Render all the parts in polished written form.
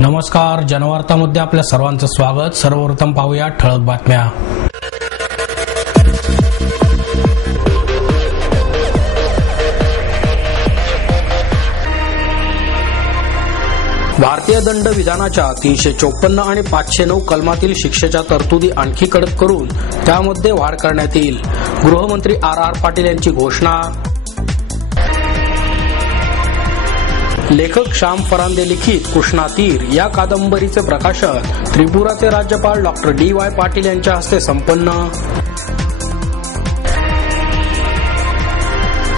नमस्कार, जनवार्तामध्ये आपल्या सर्वांचं स्वागत. सर्वप्रथम पाहूया ठळक बातम्या. भारतीय दंड विधानाच्या 354 आणि 509 कलमातील शिक्षेच्या तरतुदी आणखी कडक करून त्यामध्ये वाढ करण्यात येईल. गृहमंत्री आर पाटील यांची घोषणा. लेखक श्याम फरांदे लिखित कृष्णा तीर या कादंबरीचे प्रकाशन त्रिपुराचे राज्यपाल डॉक्टर DY पाटील यांच्या हस्ते संपन्न.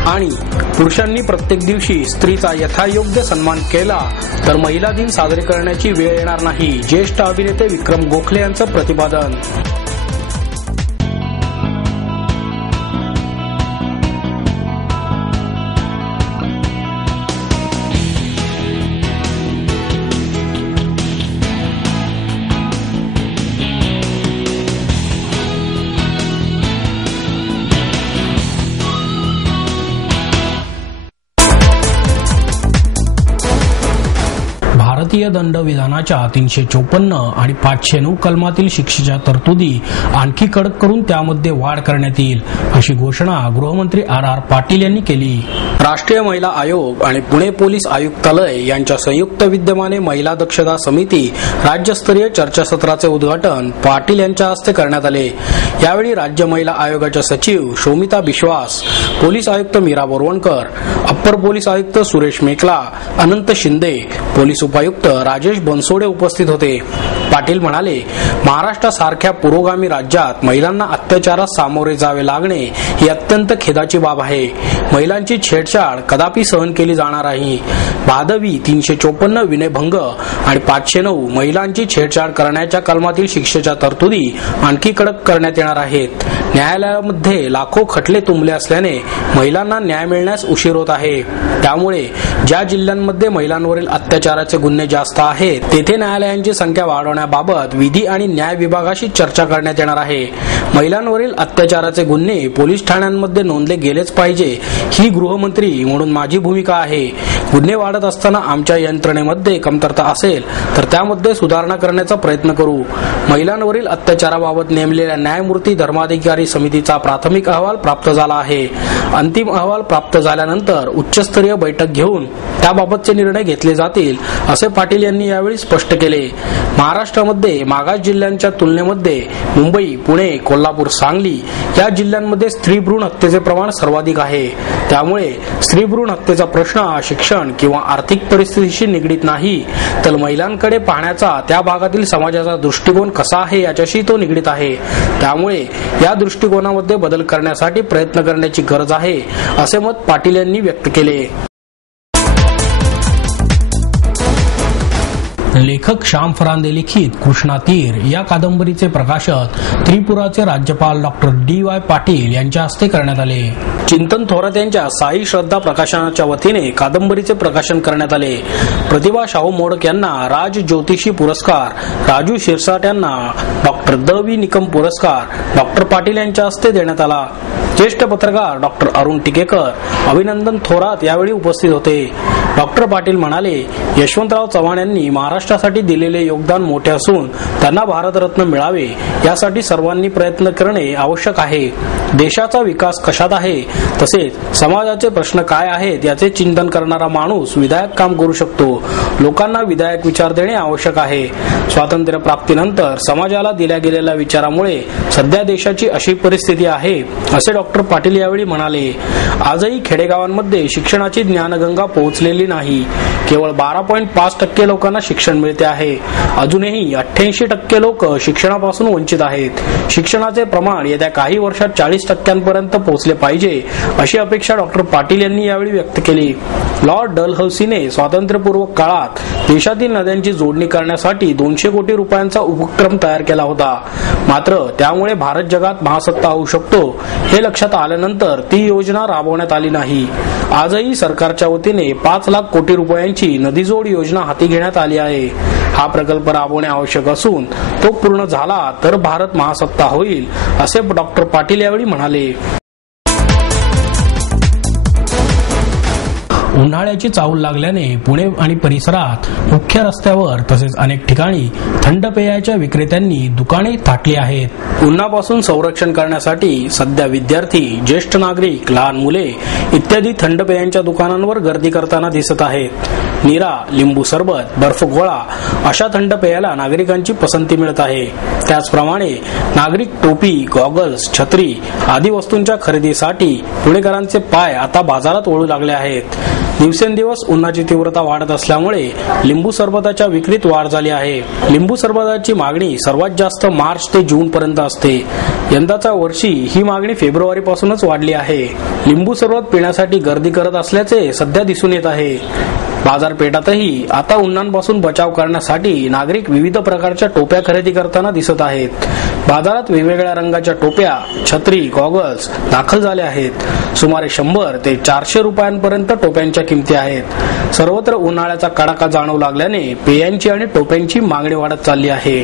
आणि पुरुषांनी प्रत्येक दिवशी स्त्रीचा यथायोग्य सन्मान केला तर महिला दिन साजरे करण्याची वेळ येणार नाही, ज्येष्ठ अभिनेते विक्रम गोखले यांचं प्रतिपादन. भारतीय दंड विधानाच्या 354 आणि 509 कलमातील शिक्षेच्या तरतुदी आणखी कडक करून त्यामध्ये वाढ करण्यात येईल, अशी घोषणा गृहमंत्री आर पाटील यांनी केली. राष्ट्रीय महिला आयोग आणि पुणे पोलीस आयुक्तालय यांच्या संयुक्त विद्यमाने महिला दक्षता समिती राज्यस्तरीय चर्चासत्राचे उद्घाटन पाटील यांच्या हस्ते करण्यात आले. यावेळी राज्य महिला आयोगाच्या सचिव शोमिता बिश्वास, पोलीस आयुक्त मीरा बोरवणकर, अप्पर पोलीस आयुक्त सुरेश मेकला, अनंत शिंदे, पोलीस उपायुक्त राजेश बनसोडे उपस्थित होते. पाटील म्हणाले, महाराष्ट्रासारख्या पुरोगामी राज्यात महिलांना अत्याचारास सामोरे जावे लागणे ही अत्यंत खेदाची बाब आहे. महिलांची छेडछाड कदापि सहन केली जाणार नाही. भादवी 354 विनयभंग आणि 509 महिलांची छेडछाड करण्याच्या कलमातील शिक्षेच्या तरतुदी आणखी कडक करण्यात येणार आहेत. न्यायालयामध्ये लाखो खटले तुंबले असल्याने महिलांना न्याय मिळण्यास उशीर होत आहे. त्यामुळे ज्या जिल्ह्यांमध्ये महिलांवरील अत्याचाराचे गुन्हे जास्त आहेत तेथे न्यायालयांची संख्या वाढवण्याबाबत विधी आणि न्याय विभागाशी चर्चा करण्यात येणार आहे. महिलांवरील अत्याचाराचे गुन्हे पोलीस ठाण्यांमध्ये नोंदले गेलेच पाहिजे ही गृहमंत्री म्हणून माझी भूमिका आहे. गुन्हे वाढत असताना आमच्या यंत्रणेमध्ये कमतरता असेल तर त्यामध्ये सुधारणा करण्याचा प्रयत्न करू. महिलांवरील अत्याचाराबाबत नेमलेल्या न्यायमूर्ती धर्माधिकारी समितीचा प्राथमिक अहवाल प्राप्त झाला आहे. अंतिम अहवाल प्राप्त झाल्यानंतर उच्चस्तरीय बैठक घेऊन त्याबाबतचे निर्णय घेतले जातील, असे पाटील यांनी यावेळी स्पष्ट केले. महाराष्ट्रामध्ये मागास जिल्ह्यांच्या तुलनेमध्ये मुंबई, पुणे, कोल्हापूर, सांगली या जिल्ह्यांमध्ये स्त्री भ्रूण हत्येचे प्रमाण सर्वाधिक आहे. त्यामुळे स्त्री भ्रूण हत्येचा प्रश्न शिक्षण किंवा आर्थिक परिस्थितीशी निगडीत नाही, तर महिलांकडे पाहण्याचा त्या भागातील समाजाचा दृष्टिकोन कसा आहे याच्याशी तो निगडीत आहे. त्यामुळे या दृष्टिकोनामध्ये बदल करण्यासाठी प्रयत्न करण्याची गरज आहे, असे मत पाटील यांनी व्यक्त केले. लेखक श्याम फरांदे लिखित कृष्णा तीर या कादंबरीचे प्रकाशन त्रिपुराचे राज्यपाल डॉक्टर DY पाटील यांच्या हस्ते करण्यात आले. चिंतन थोरात यांच्या साई श्रद्धा प्रकाशनाच्या वतीने कादंबरीचे प्रकाशन करण्यात आले. प्रतिभा शाहू मोडक यांना राज ज्योतिषी पुरस्कार, राजू शिरसाट यांना डॉक्टर द.वी. निकम पुरस्कार डॉक्टर पाटील यांच्या हस्ते देण्यात आला. ज्येष्ठ पत्रकार डॉक्टर अरुण टिकेकर, अभिनंदन थोरात यावेळी उपस्थित होते. डॉक्टर पाटील म्हणाले, यशवंतराव चव्हाण यांनी महाराष्ट्रासाठी दिलेले योगदान मोठे असून त्यांना भारतरत्न मिळावे यासाठी सर्वांनी प्रयत्न करणे आवश्यक आहे. देशाचा विकास कशात आहे तसेच समाजाचे प्रश्न काय आहेत याचे चिंतन करणारा माणूस विधायक काम करू शकतो. लोकांना विधायक विचार देणे आवश्यक आहे. स्वातंत्र्य प्राप्तीनंतर समाजाला दिल्या गेलेल्या विचारामुळे सध्या देशाची अशी परिस्थिती आहे, असे डॉक्टर पाटील यावेळी म्हणाले. आजही खेडेगावांमध्ये शिक्षणाची ज्ञानगंगा पोहोचलेली नाही. केवळ 12.5% लोकांना शिक्षण मिळते आहे. अजूनही 88% लोक शिक्षणापासून वंचित आहेत. शिक्षणाचे प्रमाण येत्या काही वर्षात 40% पोहोचले पाहिजे, अशी अपेक्षा डॉक्टर पाटील यांनी यावेळी व्यक्त केली. लॉर्ड डलहौसीने स्वातंत्र्यपूर्व काळात देशातील नद्यांची जोडणी करण्यासाठी 200 कोटी रुपयांचा उपक्रम तयार केला होता. मात्र त्यामुळे भारत जगात महासत्ता होऊ शकतो हे लक्षात आल्यानंतर ती योजना राबवण्यात आली नाही. आजही सरकारच्या वतीने 5 लाख कोटी रुपयांची नदीजोड योजना हाती घेण्यात आली आहे. हा प्रकल्प राबवणे आवश्यक असून तो पूर्ण झाला तर भारत महासत्ता होईल, असे डॉक्टर पाटील यावेळी म्हणाले. उन्हाळ्याची चाहूल लागल्याने पुणे आणि परिसरात मुख्य रस्त्यावर तसेच अनेक ठिकाणी थंड पेयाच्या विक्रेत्यांनी दुकाने थाटली आहेत. उन्हापासून संरक्षण करण्यासाठी सध्या विद्यार्थी, ज्येष्ठ नागरिक, लहान मुले इत्यादी थंड पेयांच्या दुकानांवर गर्दी करताना दिसत आहेत. नीरा, लिंबू सरबत, बर्फ गोळा अशा थंड पेयाला नागरिकांची पसंती मिळत आहे. त्याचप्रमाणे नागरिक टोपी, गॉगल्स, छत्री आदी वस्तूंच्या खरेदीसाठी पुणेकरांचे पाय आता बाजारात वळू लागले आहेत. दिवसेंदिवस उन्हाची तीव्रता वाढत असल्यामुळे लिंबू सरबताच्या विक्रीत वाढ झाली आहे. लिंबू सरबताची मागणी सर्वात जास्त मार्च ते जून पर्यंत असते. यंदाच्या वर्षी ही मागणी फेब्रुवारी पासूनच वाढली आहे. लिंबू सरबत पिण्यासाठी गर्दी करत असल्याचे सध्या दिसून येत आहे. बाजारपेठातही आता उन्हापासून बचाव करण्यासाठी नागरिक विविध प्रकारच्या टोप्या खरेदी करताना दिसत आहेत. बाजारात वेगवेगळ्या रंगाच्या टोप्या, छत्री, गॉगल्स दाखल झाल्या आहेत. सुमारे 100 ते 400 रुपयांपर्यंत टोप्यांच्या किमती आहेत. सर्वत्र उन्हाळ्याचा कडाका जाणवू लागल्याने पेयांची आणि टोप्यांची मागणी वाढत चालली आहे.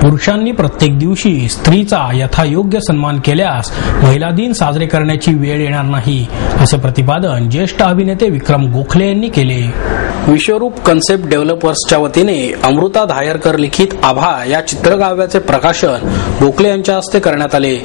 पुरुषांनी प्रत्येक दिवशी स्त्रीचा यथायोग्य सन्मान केल्यास महिला दिन साजरे करण्याची वेळ येणार नाही, असे प्रतिपादन ज्येष्ठ अभिनेते विक्रम गोखले यांनी केले. विश्वरूप कन्सेप्ट डेव्हलपर्सच्या वतीने अमृता धायरकर लिखित आभा या चित्रकाव्याचे प्रकाशन गोखले यांच्या हस्ते करण्यात आले.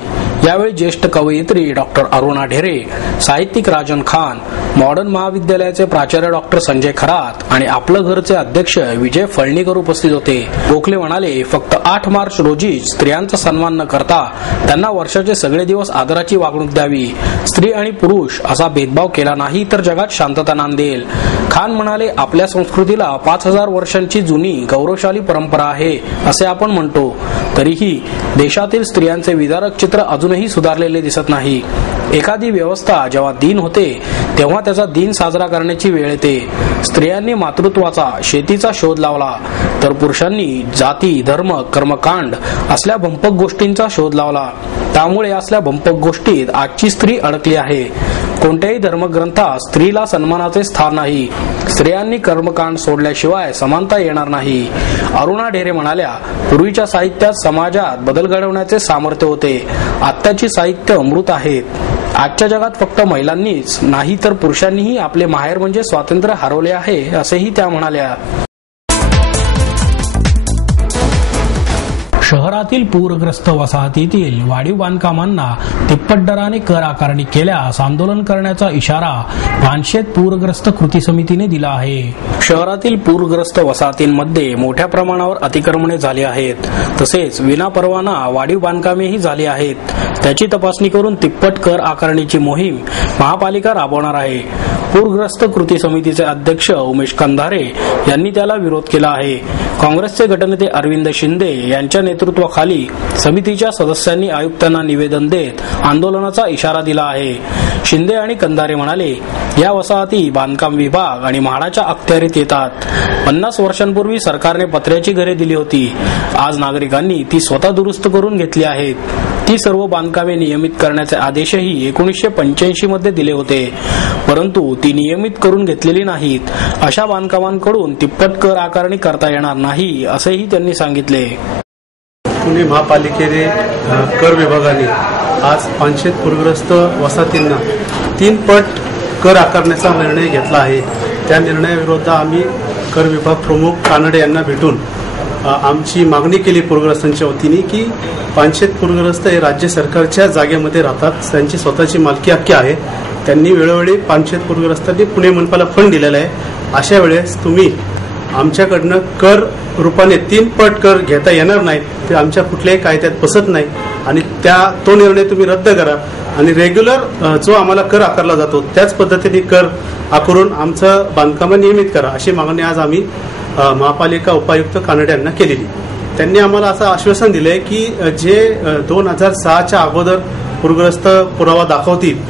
यावेळी ज्येष्ठ कवयित्री डॉक्टर अरुणा ढेरे, साहित्यिक राजन खान, मॉडर्न महाविद्यालयाचे प्राचार्य डॉक्टर संजय खरात आणि आपलं घरचे अध्यक्ष विजय फळणीकर उपस्थित होते. गोखले म्हणाले, फक्त 8 मार्च रोजी स्त्रियांचा सन्मान न करता त्यांना वर्षाचे सगळे दिवस आदराची वागणूक द्यावी. स्त्री आणि पुरुष असा भेदभाव केला नाही तर जगात शांतता नांदेल. खान म्हणाले, आपल्या संस्कृतीला 5000 वर्षांची जुनी गौरवशाली परंपरा आहे असे आपण म्हणतो, तरीही देशातील स्त्रियांचे विदारक चित्र अजूनही सुधारलेले दिसत नाही. एखादी व्यवस्था जेव्हा दिन होते तेव्हा त्याचा दिन साजरा करण्याची वेळ येते. स्त्रियांनी मातृत्वाचा, शेतीचा शोध लावला तर पुरुषांनी जाती, धर्म, कर्मकांड असल्या भंपक गोष्टींचा शोध लावला. त्यामुळे असल्या भंपक गोष्टीत आजची स्त्री अडकली आहे. कोणत्याही धर्मग्रंथात स्त्रीला सन्मानाचे स्थान नाही. स्त्रियांनी कर्मकांड सोडल्याशिवाय समानता येणार नाही. अरुणा ढेरे म्हणाल्या, पूर्वीच्या साहित्यात समाजात बदल घडवण्याचे सामर्थ्य होते. आत्ताची साहित्य अमृत आहेत. आजच्या जगात फक्त महिलांनीच नाही तर पुरुषांनीही आपले माहेर म्हणजे स्वातंत्र्य हरवले आहे, असेही त्या म्हणाल्या. शहरातील पूरग्रस्त वसाहतीतील वाढीव बांधकामांना तिप्पट दराने कर आकारणी केल्यास आंदोलन करण्याचा इशारा पानशेत पूरग्रस्त कृती समितीने दिला आहे. शहरातील पूरग्रस्त वसाहतींमध्ये मोठ्या प्रमाणावर अतिक्रमणे झाली आहेत. तसेच विनापरवाना वाढीव बांधकामेही झाली आहेत. त्याची तपासणी करून तिप्पट कर आकारणीची मोहीम महापालिका राबवणार आहे. पूरग्रस्त कृती समितीचे अध्यक्ष उमेश कंधारे यांनी त्याला विरोध केला आहे. काँग्रेसचे गटनेते अरविंद शिंदे यांच्या नेतृत्वाखाली समितीच्या सदस्यांनी आयुक्तांना निवेदन देत आंदोलनाचा इशारा दिला आहे. शिंदे आणि कंधारे म्हणाले, या वसाहती बांधकाम विभाग आणि म्हाडाच्या अखत्यारीत येतात. 50 वर्षांपूर्वी सरकारने पत्र्याची घरे दिली होती. आज नागरिकांनी ती स्वतः दुरुस्त करून घेतली आहेत. ती सर्व बांधकामे नियमित करण्याचे आदेशही 1985 मध्ये दिले होते, परंतु ती नियमित करून घेतलेली नाहीत. अशा बांधकामांकडून तिप्पट कर आकारणी करता येणार नाही, असेही त्यांनी सांगितले. पुणे महापालिकेने कर विभागाने आज पानशेत पूरग्रस्त वसाहतींना 3 पट कर आकारण्याचा निर्णय घेतला आहे. त्या निर्णयाविरोधात आम्ही कर विभाग प्रमुख कानडे यांना भेटून आमची मागणी केली पूरग्रस्तांच्या वतीने की पानशेत पूरग्रस्त हे राज्य सरकारच्या जागेमध्ये राहतात. त्यांची स्वतःची मालकी हक्क आहे. त्यांनी वेळोवेळी पानशेत पूरग्रस्तांनी पुणे मनपाला फंड दिलेला आहे. अशा वेळेस तुम्ही आमच्याकडनं कर रूपाने 3 पट कर घेता येणार नाही, ते आमच्या कुठल्याही कायद्यात बसत नाही आणि तो निर्णय तुम्ही रद्द करा आणि रेग्युलर जो आम्हाला कर आकारला जातो त्याच पद्धतीने कर आकारून आमचं बांधकाम नियमित करा, अशी मागणी आज आम्ही महापालिका उपायुक्त कानडे यांना केलेली. त्यांनी आम्हाला असं आश्वासन दिलंय की जे 2006च्या अगोदर पूरग्रस्त पुरावा दाखवतील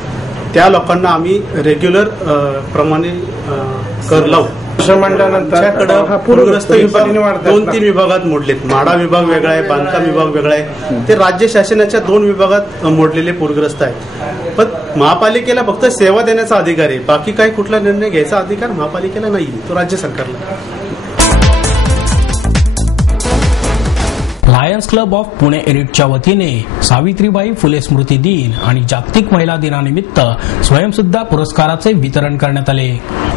त्या लोकांना आम्ही रेग्युलर प्रमाणे कर लावू. पूरग्रस्त विभाग 2-3 विभागात मोडलेत. माडा विभाग वेगळा आहे, बांधकाम विभाग वेगळा आहे. ते राज्य शासनाच्या 2 विभागात मोडलेले पूरग्रस्त आहेत. पण महापालिकेला फक्त सेवा देण्याचा अधिकार आहे, बाकी काही कुठला निर्णय घ्यायचा अधिकार महापालिकेला नाही, तो राज्य सरकारला. लायन्स क्लब ऑफ पुणे एरिटच्या वतीने सावित्रीबाई फुले स्मृती दिन आणि जागतिक महिला दिनानिमित्त स्वयंसिद्धा पुरस्काराचे वितरण करण्यात आले.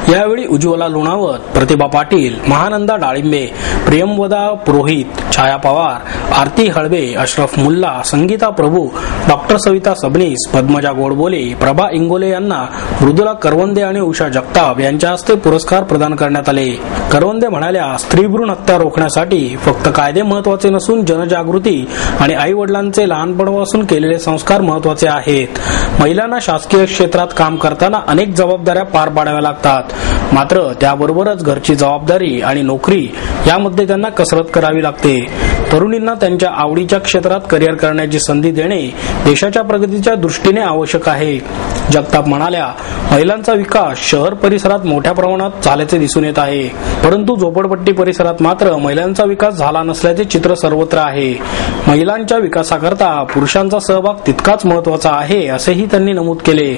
यावेळी उज्ज्वला लोणावत, प्रतिभा पाटील, महानंदा डाळिंबे, प्रियंवदा पुरोहित, छाया पवार, आरती हळबे, अशरफ मुल्ला, संगीता प्रभू, डॉक्टर सविता सबनीस, पद्मजा गोडबोले, प्रभा इंगोले यांना मृदुला करवंदे आणि उषा जगताप यांच्या हस्ते पुरस्कार प्रदान करण्यात आले. करवंदे म्हणाल्या, स्त्रीभ्रूण हत्या रोखण्यासाठी फक्त कायदे महत्वाचे नसून जनजागृती आणि आई वडिलांचे लहानपणापासून केलेले संस्कार महत्वाचे आहेत. महिलांना शासकीय क्षेत्रात काम करताना अनेक जबाबदाऱ्या पार पाडाव्या लागतात, मात्र त्याबरोबरच घरची जबाबदारी आणि नोकरी यामध्ये त्यांना कसरत करावी लागते. तरुणींना त्यांच्या आवडीच्या क्षेत्रात करिअर करण्याची संधी देणे देशाच्या प्रगतीच्या दृष्टीने आवश्यक आहे. जगताप म्हणाल्या, महिलांचा विकास शहर परिसरात मोठ्या प्रमाणात झाल्याचे दिसून येत आहे, परंतु झोपडपट्टी परिसरात मात्र महिलांचा विकास झाला नसल्याचे चित्र सर्वत्र आहे. महिलांच्या विकासाकरता पुरुषांचा सहभाग तितकाच महत्वाचा आहे, असेही त्यांनी नमूद केले.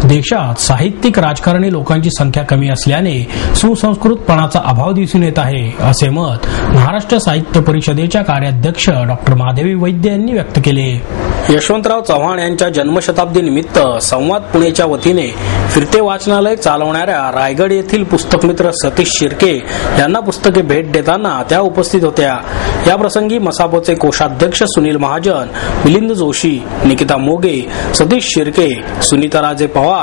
देशात साहित्यिक राजकारणी लोकांची संख्या कमी असल्याने सुसंस्कृतपणाचा अभाव दिसून येत आहे, असे मत महाराष्ट्र साहित्य परिषदेच्या कार्याध्यक्ष डॉक्टर माधवी वैद्य यांनी व्यक्त केले. यशवंतराव चव्हाण यांच्या जन्मशताब्दी निमित्त संवाद पुणेच्या वतीने फिरते वाचनालय चालवणाऱ्या रायगड येथील पुस्तक मित्र सतीश शिर्के यांना पुस्तके भेट देताना त्या उपस्थित होत्या. या प्रसंगी मसापचे कोषाध्यक्ष सुनील महाजन, मिलिंद जोशी, निकिता मोगे, सतीश शिर्के, सुनीता राजे पवार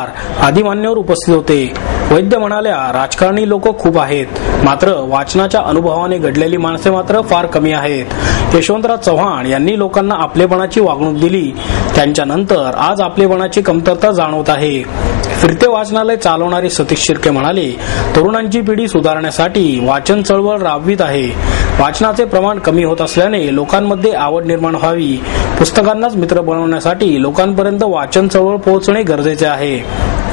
आदी मान्यवर उपस्थित होते. वैद्य म्हणाल्या, राजकारणी लोक खूप आहेत, मात्र वाचनाच्या अनुभवाने घडलेली माणसे मात्र फार कमी आहेत. यशवंतराव चव्हाण यांनी लोकांना आपलेपणाची वागणूक दिली, त्यांच्यानंतर आज आपलेपणाची कमतरता जाणवत आहे. फिरते वाचनालय चालवणारे सतीश शिर्के म्हणाले, तरुणांची पिढी सुधारण्यासाठी वाचन चळवळ राबवित आहे. वाचनाचे प्रमाण कमी होत असल्याने लोकांमध्ये आवड निर्माण व्हावी. पुस्तकांनाच मित्र बनवण्यासाठी लोकांपर्यंत वाचन चळवळ पोहोचणे गरजेचे आहे.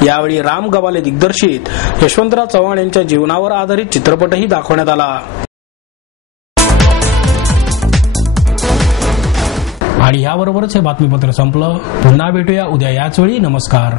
यावेळी राम गवाले दिग्दर्शित यशवंतराव चव्हाण यांच्या जीवनावर आधारित चित्रपटही दाखवण्यात आला. आणि याबरोबरच हे बातमीपत्र संपलं. पुन्हा भेटूया उद्या याच वेळी. नमस्कार.